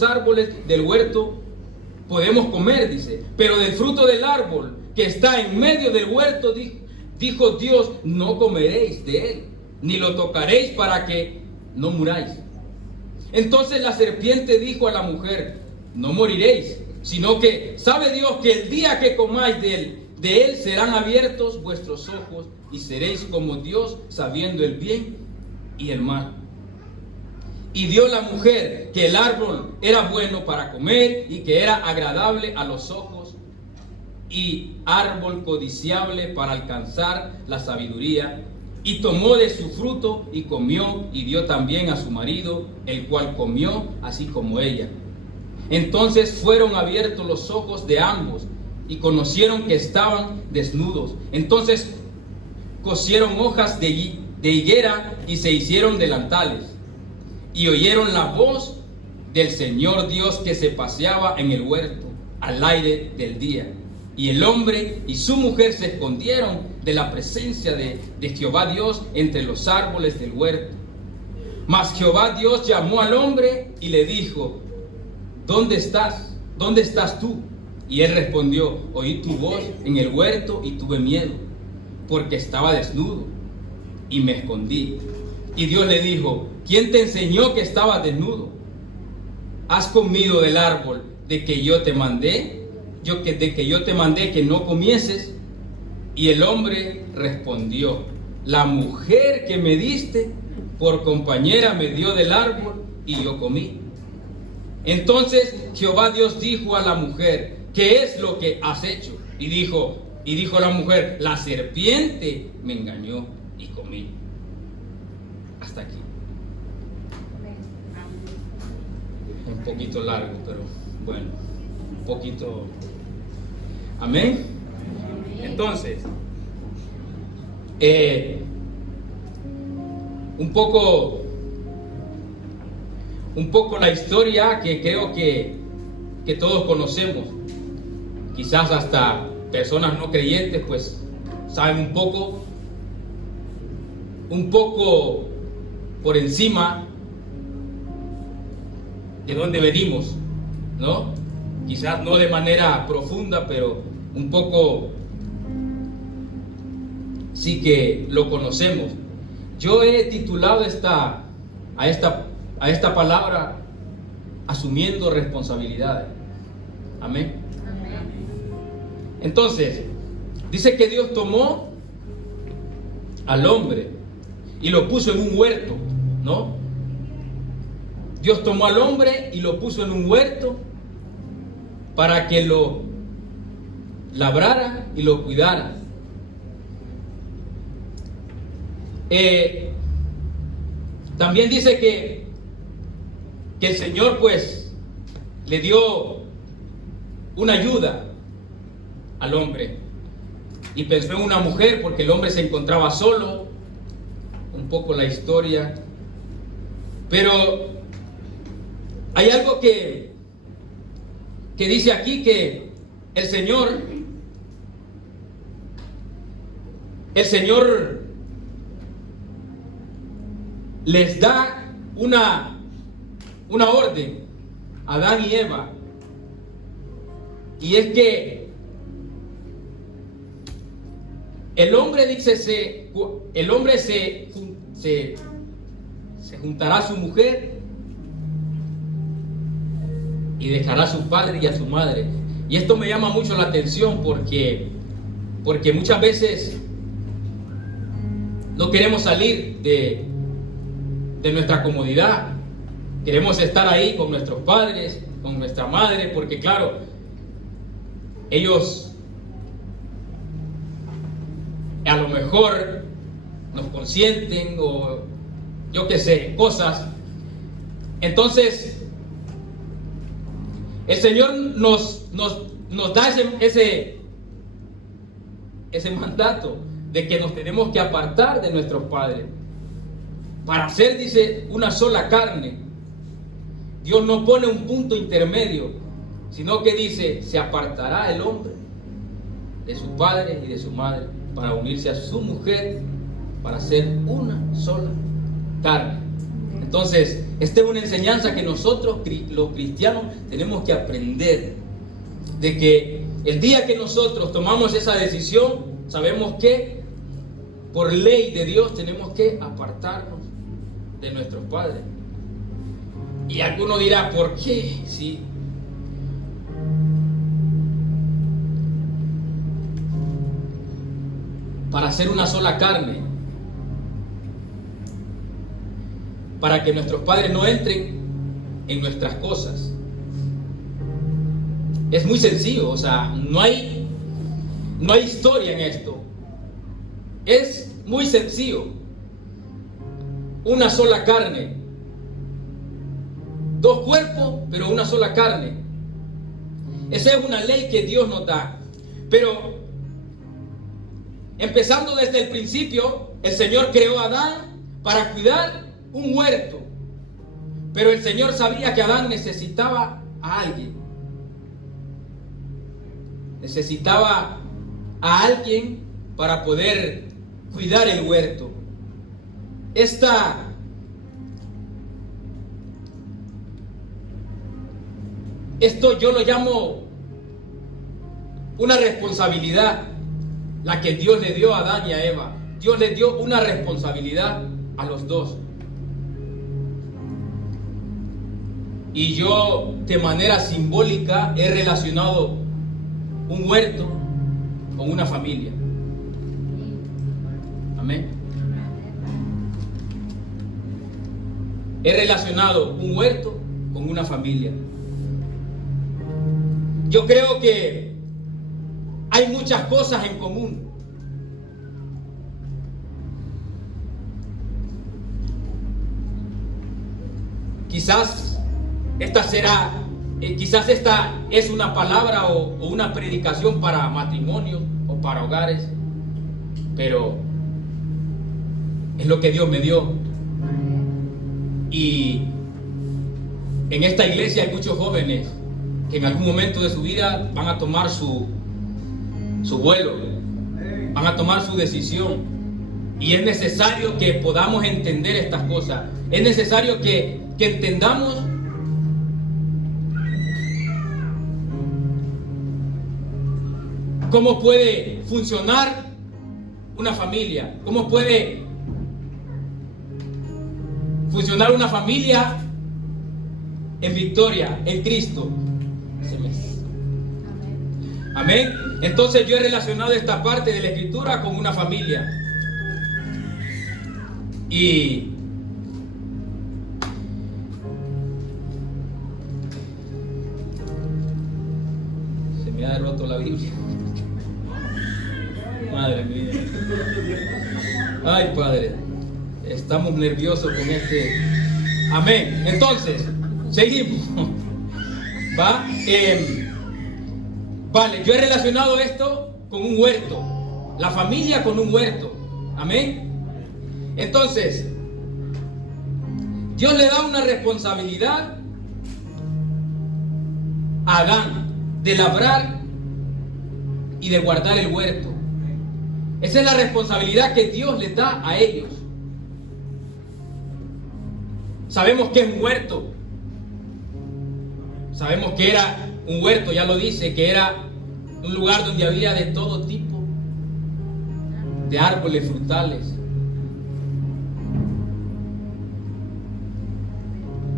los árboles del huerto podemos comer, dice, pero del fruto del árbol que está en medio del huerto, dijo Dios, no comeréis de él, ni lo tocaréis para que no muráis. Entonces la serpiente dijo a la mujer, no moriréis, sino que sabe Dios que el día que comáis de él serán abiertos vuestros ojos y seréis como Dios, sabiendo el bien y el mal. Y vio la mujer que el árbol era bueno para comer y que era agradable a los ojos y árbol codiciable para alcanzar la sabiduría. Y tomó de su fruto y comió y dio también a su marido, el cual comió así como ella. Entonces fueron abiertos los ojos de ambos y conocieron que estaban desnudos. Entonces cosieron hojas de higuera y se hicieron delantales. Y oyeron la voz del Señor Dios que se paseaba en el huerto al aire del día. Y el hombre y su mujer se escondieron de la presencia de Jehová Dios entre los árboles del huerto. Mas Jehová Dios llamó al hombre y le dijo, ¿dónde estás? ¿Dónde estás tú? Y él respondió, oí tu voz en el huerto y tuve miedo, porque estaba desnudo y me escondí. Y Dios le dijo, ¿quién te enseñó que estabas desnudo? ¿Has comido del árbol de que yo te mandé? De que yo te mandé que no comieses. Y el hombre respondió, la mujer que me diste por compañera me dio del árbol y yo comí. Entonces Jehová Dios dijo a la mujer, ¿qué es lo que has hecho? Y dijo la mujer, la serpiente me engañó y comí. Hasta aquí. Un poquito largo, pero bueno, un poquito. Amén. Entonces, un poco la historia que creo que todos conocemos. Quizás hasta personas no creyentes pues saben un poco por encima de dónde venimos, ¿no? Quizás no de manera profunda, pero un poco sí que lo conocemos. Yo he titulado a esta palabra asumiendo responsabilidades. Amén. Entonces, dice que Dios tomó al hombre y lo puso en un huerto, ¿no? Dios tomó al hombre y lo puso en un huerto para que lo labrara y lo cuidara. También dice que el Señor pues le dio una ayuda al hombre y pensó en una mujer porque el hombre se encontraba solo. Un poco la historia, pero hay algo que dice aquí, que el Señor les da una orden a Adán y Eva, y es que el hombre dice se juntará a su mujer y dejará a su padre y a su madre. Y esto me llama mucho la atención porque muchas veces no queremos salir de nuestra comodidad. Queremos estar ahí con nuestros padres, con nuestra madre, porque claro, ellos a lo mejor nos consienten o yo qué sé, cosas. Entonces el Señor nos da ese mandato de que nos tenemos que apartar de nuestros padres para hacer, dice, una sola carne. Dios no pone un punto intermedio, sino que dice, se apartará el hombre de su padre y de su madre para unirse a su mujer, para ser una sola carne. Entonces, esta es una enseñanza que nosotros, los cristianos, tenemos que aprender. De que el día que nosotros tomamos esa decisión, sabemos que por ley de Dios tenemos que apartarnos de nuestros padres. Y alguno dirá, ¿por qué? Sí. Para ser una sola carne. Para que nuestros padres no entren en nuestras cosas. Es muy sencillo, o sea, no hay historia en esto. Es muy sencillo. Una sola carne. Dos cuerpos, pero una sola carne. Esa es una ley que Dios nos da. Pero, empezando desde el principio, el Señor creó a Adán para cuidar un huerto. Pero el Señor sabía que Adán necesitaba a alguien. Necesitaba a alguien para poder cuidar el huerto. Esto yo lo llamo una responsabilidad, la que Dios le dio a Adán y a Eva. Dios les dio una responsabilidad a los dos. Y yo, de manera simbólica, he relacionado un huerto con una familia. Amén. He relacionado un huerto con una familia. Yo creo que hay muchas cosas en común. Quizás esta es una palabra o una predicación para matrimonios o para hogares, pero es lo que Dios me dio. Y en esta iglesia hay muchos jóvenes que en algún momento de su vida van a tomar su vuelo, van a tomar su decisión. Y es necesario que podamos entender estas cosas. Es necesario que entendamos cómo puede funcionar una familia, cómo puede funcionar una familia en victoria, en Cristo. Amén. Entonces yo he relacionado esta parte de la Escritura con una familia. Y se me ha roto la Biblia. Madre mía. Ay, Padre. Estamos nerviosos con este. Amén. Entonces, seguimos. ¿Va? Vale, yo he relacionado esto con un huerto. La familia con un huerto. Amén. Entonces, Dios le da una responsabilidad a Adán de labrar y de guardar el huerto. Esa es la responsabilidad que Dios les da a ellos. Sabemos que es un huerto. Sabemos que era un huerto, ya lo dice, que era un lugar donde había de todo tipo de árboles frutales.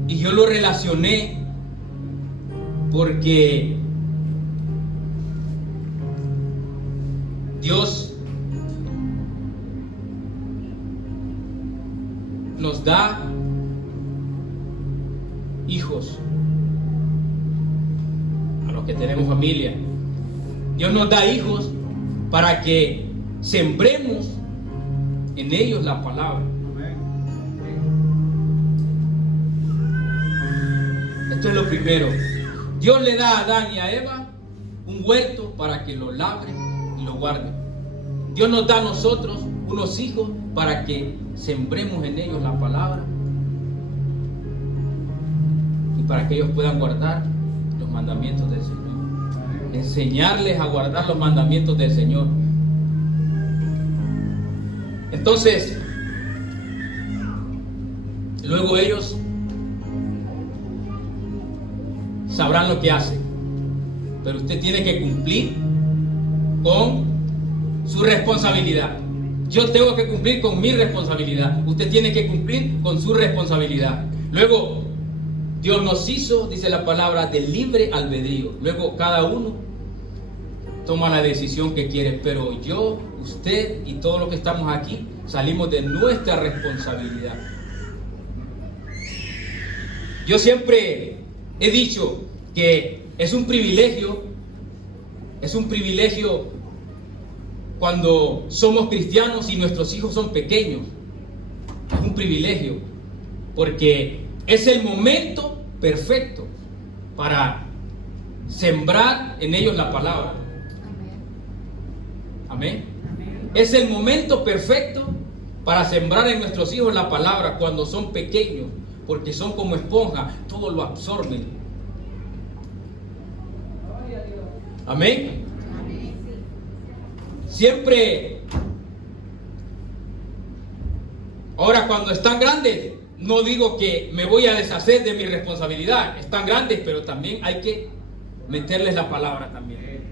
Y yo lo relacioné porque Dios nos da hijos a los que tenemos familia. Dios nos da hijos para que sembremos en ellos la palabra. Esto es lo primero. Dios le da a Adán y a Eva un huerto para que lo labren y lo guarden. Dios nos da a nosotros unos hijos para que sembremos en ellos la palabra y para que ellos puedan guardar los mandamientos del Señor. Enseñarles a guardar los mandamientos del Señor. Entonces, luego ellos sabrán lo que hacen. Pero usted tiene que cumplir con su responsabilidad. Yo tengo que cumplir con mi responsabilidad. Usted tiene que cumplir con su responsabilidad. Luego, Dios nos hizo, dice la palabra, de libre albedrío. Luego, cada uno toma la decisión que quiere. Pero yo, usted y todos los que estamos aquí salimos de nuestra responsabilidad. Yo siempre he dicho que es un privilegio cuando somos cristianos y nuestros hijos son pequeños. Es un privilegio porque es el momento perfecto para sembrar en ellos la palabra. Amén. Es el momento perfecto para sembrar en nuestros hijos la palabra cuando son pequeños, porque son como esponja, todo lo absorben. Amén. Siempre. Ahora, cuando están grandes, no digo que me voy a deshacer de mi responsabilidad. Están grandes, pero también hay que meterles la palabra también.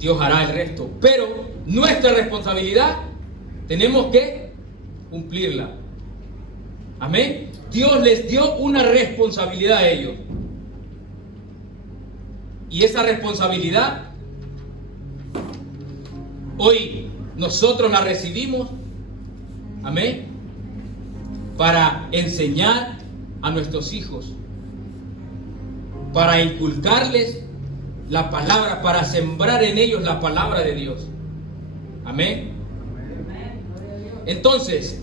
Dios hará el resto. Pero nuestra responsabilidad tenemos que cumplirla. Amén. Dios les dio una responsabilidad a ellos. Y esa responsabilidad hoy nosotros la recibimos, amén, para enseñar a nuestros hijos, para inculcarles la palabra, para sembrar en ellos la palabra de Dios. Amén. Entonces,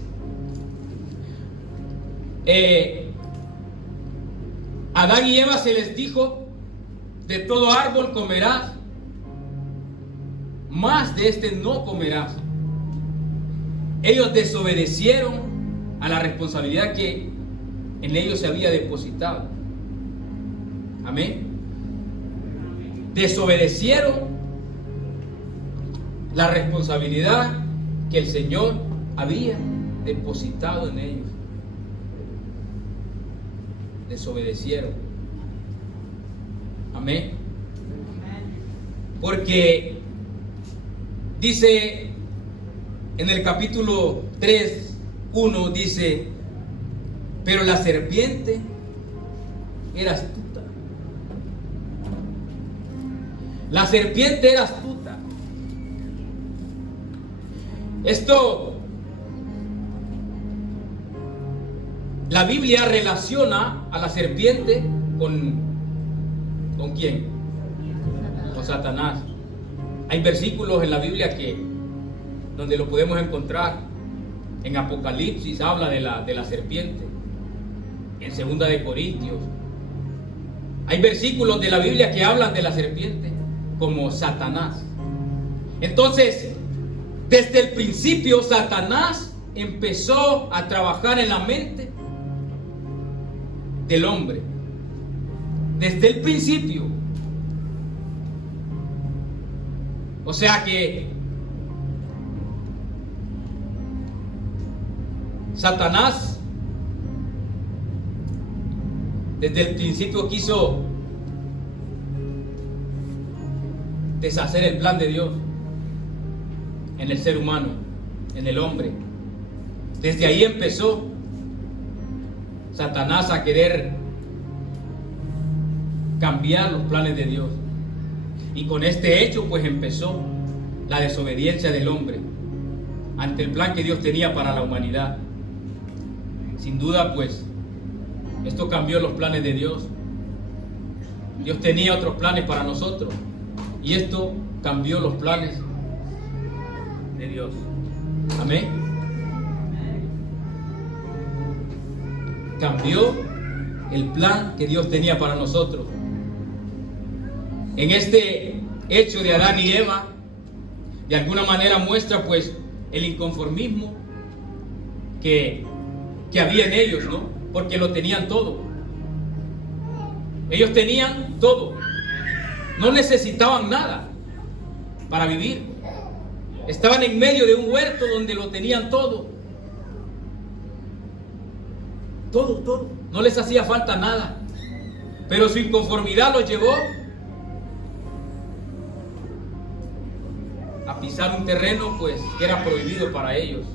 Adán y Eva se les dijo: de todo árbol comerás, mas de este no comerás. Ellos desobedecieron a la responsabilidad que en ellos se había depositado. Amén. Desobedecieron la responsabilidad que el Señor había depositado en ellos. Desobedecieron. Amén. Porque dice en el capítulo 3:1, dice: pero la serpiente era astuta. La serpiente era astuta. Esto, la Biblia relaciona a la serpiente ¿con quién? Con Satanás. Hay versículos en la Biblia donde lo podemos encontrar. En Apocalipsis habla de la serpiente. En 2 de Corintios. Hay versículos de la Biblia que hablan de la serpiente como Satanás. Entonces, desde el principio Satanás empezó a trabajar en la mente del hombre. Desde el principio. O sea que Satanás desde el principio quiso deshacer el plan de Dios en el ser humano, en el hombre. Desde ahí empezó Satanás a querer cambiar los planes de Dios. Y con este hecho pues empezó la desobediencia del hombre ante el plan que Dios tenía para la humanidad. Sin duda pues esto cambió los planes de Dios. Dios tenía otros planes para nosotros y esto cambió los planes de Dios. Amén. Cambió el plan que Dios tenía para nosotros. En este hecho de Adán y Eva, de alguna manera muestra pues el inconformismo que había en ellos, ¿no? Porque lo tenían todo. Ellos tenían todo. No necesitaban nada para vivir. Estaban en medio de un huerto donde lo tenían todo. Todo. No les hacía falta nada. Pero su inconformidad los llevó a pisar un terreno pues que era prohibido para ellos.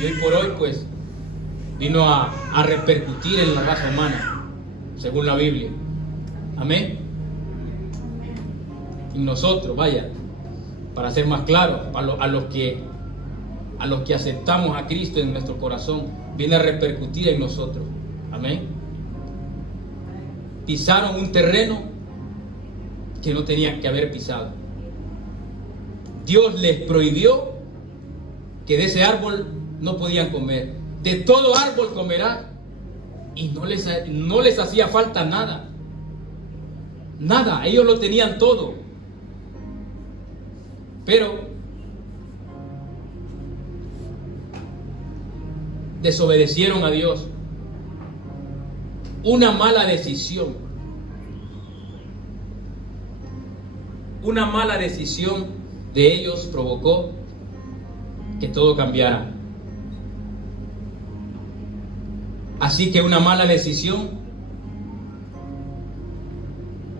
Y hoy por hoy pues vino a repercutir en la raza humana, según la Biblia. Amén. Y nosotros, vaya, para ser más claro, a los que aceptamos a Cristo en nuestro corazón, viene a repercutir en nosotros. Amén. Pisaron un terreno que no tenían que haber pisado. Dios les prohibió que de ese árbol no podían comer. De todo árbol comerán. Y no les hacía falta nada. Nada, ellos lo tenían todo. Pero desobedecieron a Dios. Una mala decisión. Una mala decisión de ellos provocó que todo cambiara. Así que una mala decisión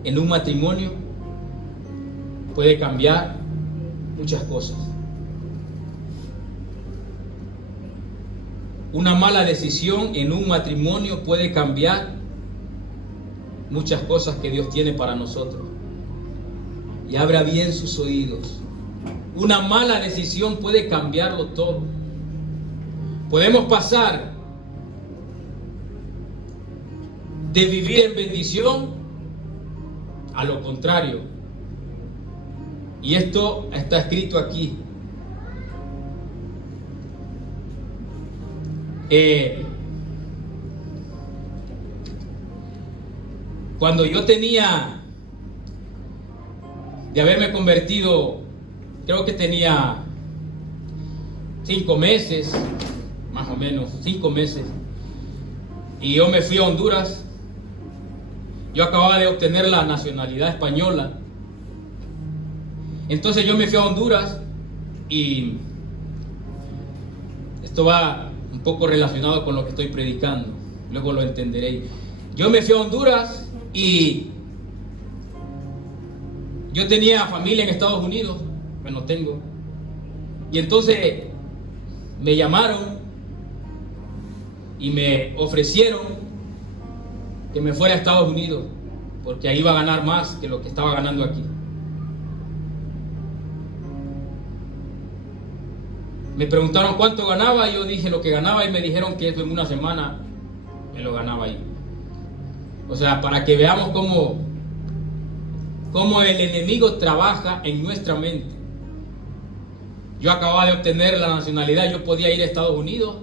en un matrimonio puede cambiar muchas cosas. Una mala decisión en un matrimonio puede cambiar muchas cosas que Dios tiene para nosotros. Y abra bien sus oídos. Una mala decisión puede cambiarlo todo. Podemos pasar de vivir en bendición a lo contrario. Y esto está escrito aquí. Cuando yo tenía de haberme convertido, creo que tenía 5 meses, más o menos 5 meses, y yo me fui a Honduras. Yo acababa de obtener la nacionalidad española. Entonces yo me fui a Honduras, y esto va un poco relacionado con lo que estoy predicando, luego lo entenderéis. Yo me fui a Honduras y yo tenía familia en Estados Unidos, bueno, tengo. Y entonces me llamaron y me ofrecieron que me fuera a Estados Unidos, porque ahí iba a ganar más que lo que estaba ganando aquí. Me preguntaron cuánto ganaba, y yo dije lo que ganaba, y me dijeron que eso en una semana me lo ganaba ahí. O sea, para que veamos cómo el enemigo trabaja en nuestra mente. Yo acababa de obtener la nacionalidad, yo podía ir a Estados Unidos,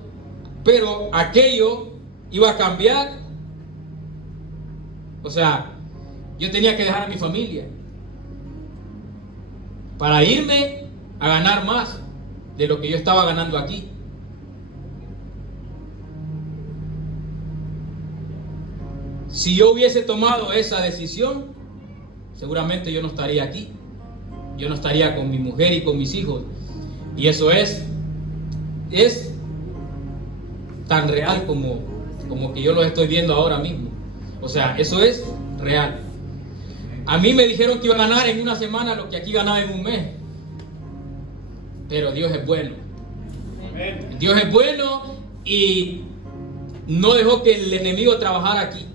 pero aquello iba a cambiar. O sea, yo tenía que dejar a mi familia para irme a ganar más de lo que yo estaba ganando aquí. Si yo hubiese tomado esa decisión, seguramente yo no estaría aquí. Yo no estaría con mi mujer y con mis hijos. Y eso es tan real como que yo lo estoy viendo ahora mismo. O sea, eso es real. A mí me dijeron que iba a ganar en una semana lo que aquí ganaba en un mes. Pero Dios es bueno. Dios es bueno y no dejó que el enemigo trabajara aquí.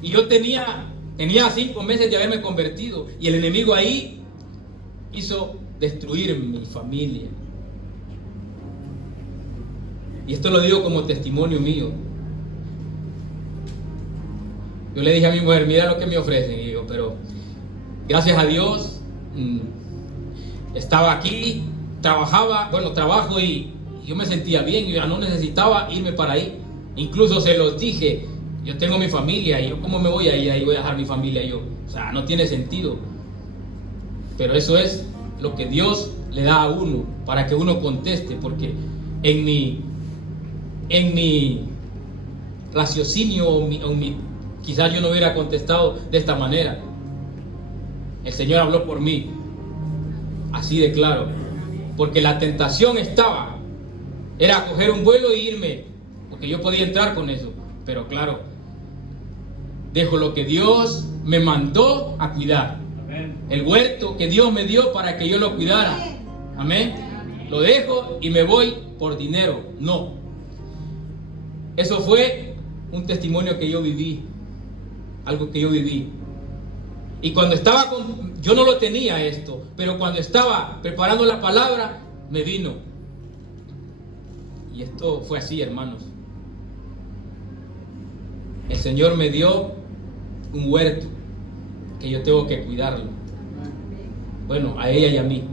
Y yo tenía 5 meses de haberme convertido, y el enemigo ahí hizo destruir mi familia. Y esto lo digo como testimonio mío. Yo le dije a mi mujer, mira lo que me ofrecen. Y digo, pero gracias a Dios estaba aquí, trabajo, y yo me sentía bien, yo ya no necesitaba irme para ahí. Incluso se los dije, yo tengo mi familia, y yo cómo me voy a ir ahí, voy a dejar mi familia yo. O sea, no tiene sentido. Pero eso es lo que Dios le da a uno para que uno conteste, porque en mi raciocinio quizás yo no hubiera contestado de esta manera. El Señor habló por mí Así de claro. Porque la tentación estaba. Era coger un vuelo e irme. Porque yo podía entrar con eso. Pero claro, dejo lo que Dios me mandó a cuidar. El huerto que Dios me dio para que yo lo cuidara. Amén. Lo dejo y me voy por dinero. No. Eso fue un testimonio que yo viví. Algo que yo viví. Y cuando estaba yo no lo tenía esto, pero cuando estaba preparando la palabra, me vino. Y esto fue así, hermanos. El Señor me dio un huerto que yo tengo que cuidarlo. Bueno, a ella y a mí.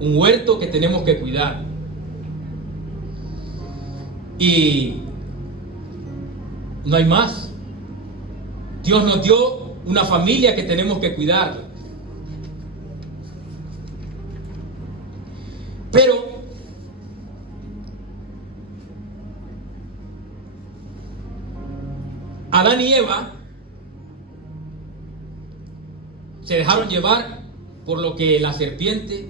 Un huerto que tenemos que cuidar. Y no hay más. Dios nos dio una familia que tenemos que cuidar. Pero Adán y Eva se dejaron llevar por lo que la serpiente,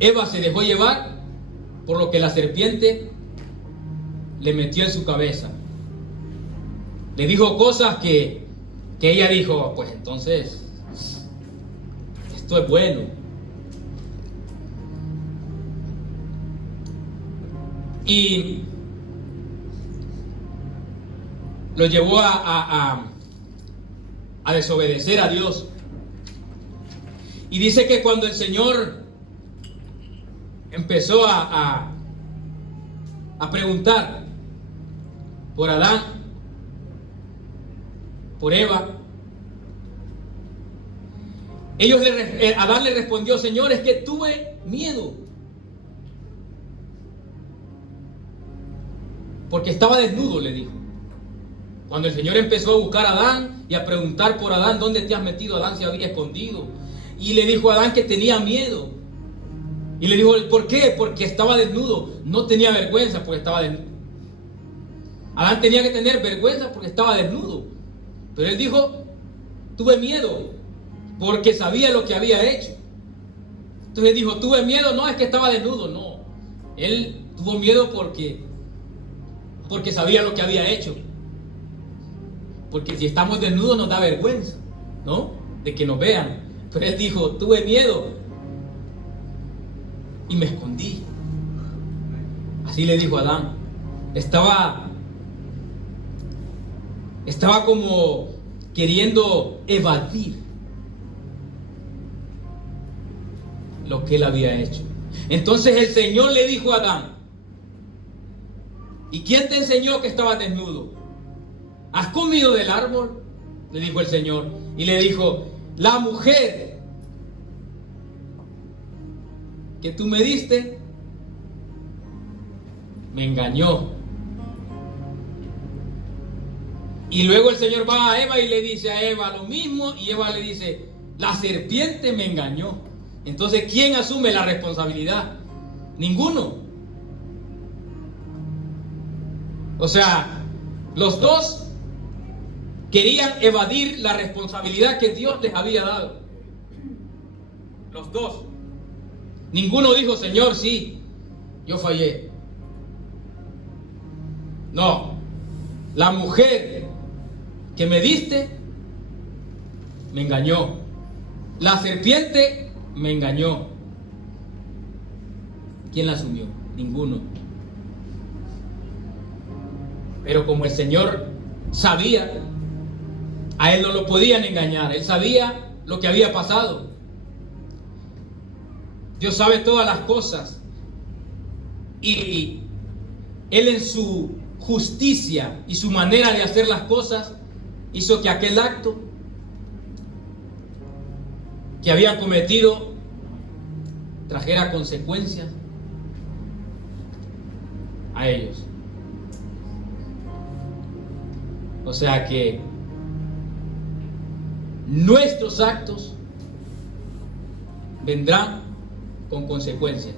Eva se dejó llevar por lo que la serpiente le metió en su cabeza. Le dijo cosas que ella dijo, pues entonces, esto es bueno. Y lo llevó a desobedecer a Dios. Y dice que cuando el Señor empezó a preguntar por Adán, por Eva, Adán le respondió: Señor, es que tuve miedo, porque estaba desnudo, le dijo. Cuando el Señor empezó a buscar a Adán y a preguntar por Adán, ¿dónde te has metido? Adán se había escondido. Y le dijo a Adán que tenía miedo. Y le dijo: ¿por qué? Porque estaba desnudo. No tenía vergüenza porque estaba desnudo. Adán tenía que tener vergüenza porque estaba desnudo. Pero él dijo: tuve miedo porque sabía lo que había hecho. Entonces él dijo: tuve miedo, no es que estaba desnudo, no. Él tuvo miedo porque sabía lo que había hecho. Porque si estamos desnudos nos da vergüenza, ¿no? De que nos vean. Pero él dijo: tuve miedo y me escondí. Así le dijo a Adán. Estaba como queriendo evadir lo que él había hecho. Entonces el Señor le dijo a Adán: ¿y quién te enseñó que estabas desnudo? ¿Has comido del árbol? Le dijo el Señor. Y le dijo: la mujer que tú me diste me engañó. Y luego el Señor va a Eva y le dice a Eva lo mismo, y Eva le dice: la serpiente me engañó. Entonces, ¿quién asume la responsabilidad? Ninguno. O sea, los dos querían evadir la responsabilidad que Dios les había dado. Los dos. Ninguno dijo: Señor, sí, yo fallé. No. La mujer que me diste me engañó. La serpiente me engañó. ¿Quién la asumió? Ninguno. Pero como el Señor sabía, a él no lo podían engañar. Él sabía lo que había pasado. Dios sabe todas las cosas. Y Él, en su justicia y su manera de hacer las cosas, hizo que aquel acto que habían cometido trajera consecuencias a ellos. O sea que nuestros actos vendrán con consecuencias.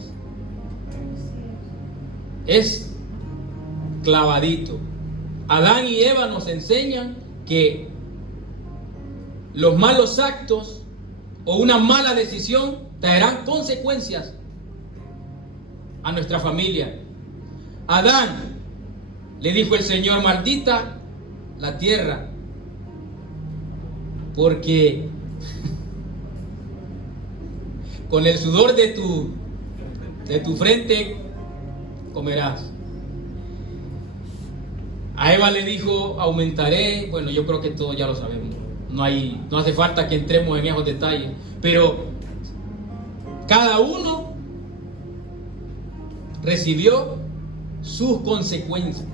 Es clavadito. Adán y Eva nos enseñan que los malos actos o una mala decisión traerán consecuencias a nuestra familia. Adán, le dijo el Señor, maldita la tierra, porque con el sudor de tu frente comerás. A Eva le dijo, aumentaré. Bueno, yo creo que todos ya lo sabemos. No hace falta que entremos en esos detalles. Pero cada uno recibió sus consecuencias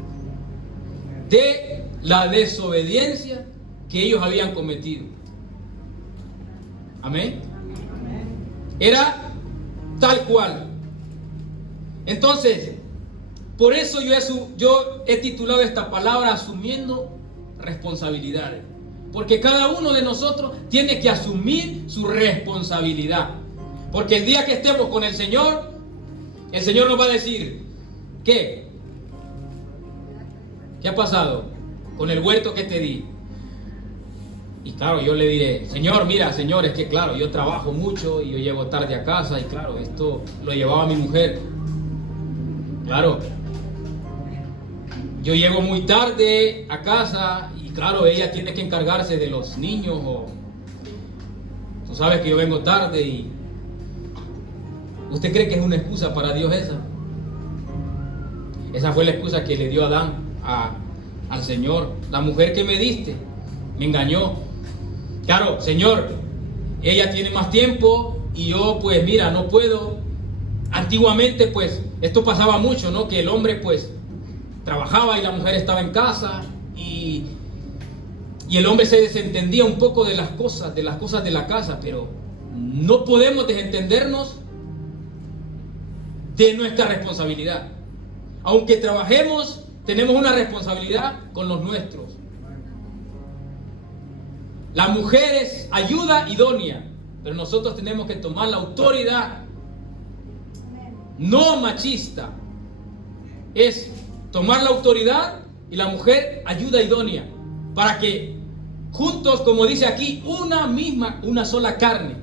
de la desobediencia que ellos habían cometido. Amén. Era tal cual. Entonces, por eso yo he titulado esta palabra asumiendo responsabilidades. Porque cada uno de nosotros tiene que asumir su responsabilidad. Porque el día que estemos con el Señor nos va a decir, ¿qué? ¿Qué ha pasado con el huerto que te di? Y claro, yo le diré, Señor, mira, Señor, es que claro, yo trabajo mucho y yo llego tarde a casa y claro, esto lo llevaba mi mujer. Claro, yo llego muy tarde a casa y claro, ella tiene que encargarse de los niños o tú sabes que yo vengo tarde y ¿usted cree que es una excusa para Dios esa? Esa fue la excusa que le dio Adán al Señor. La mujer que me diste me engañó. Claro, Señor, ella tiene más tiempo y yo pues mira, no puedo. Antiguamente pues esto pasaba mucho, ¿no? Que el hombre pues trabajaba y la mujer estaba en casa y el hombre se desentendía un poco de las cosas de la casa, pero no podemos desentendernos de nuestra responsabilidad. Aunque trabajemos, tenemos una responsabilidad con los nuestros. La mujer es ayuda idónea, pero nosotros tenemos que tomar la autoridad, no machista. Es tomar la autoridad y la mujer ayuda idónea, para que juntos, como dice aquí, una sola carne,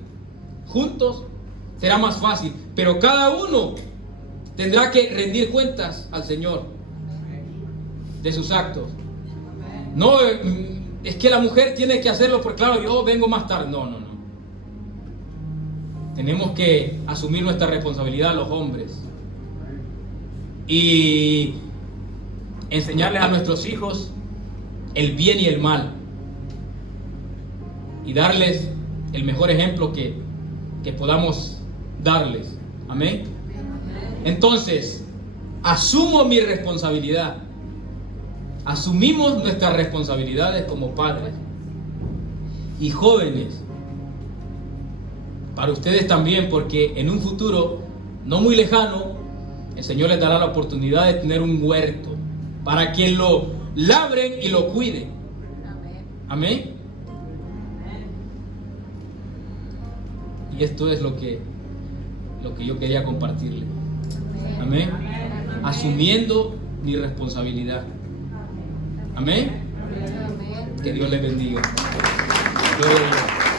juntos será más fácil, pero cada uno tendrá que rendir cuentas al Señor de sus actos. No es que la mujer tiene que hacerlo porque claro, yo vengo más tarde. No. Tenemos que asumir nuestra responsabilidad los hombres y enseñarles a nuestros hijos el bien y el mal y darles el mejor ejemplo que podamos darles. Amén. Entonces, asumo mi responsabilidad. Asumimos nuestras responsabilidades como padres y jóvenes. Para ustedes también, porque en un futuro no muy lejano, el Señor les dará la oportunidad de tener un huerto para que lo labren y lo cuiden. Amén. Y esto es lo que yo quería compartirle. Amén. Asumiendo mi responsabilidad. Amén. Que Dios les bendiga. Gloria a Dios.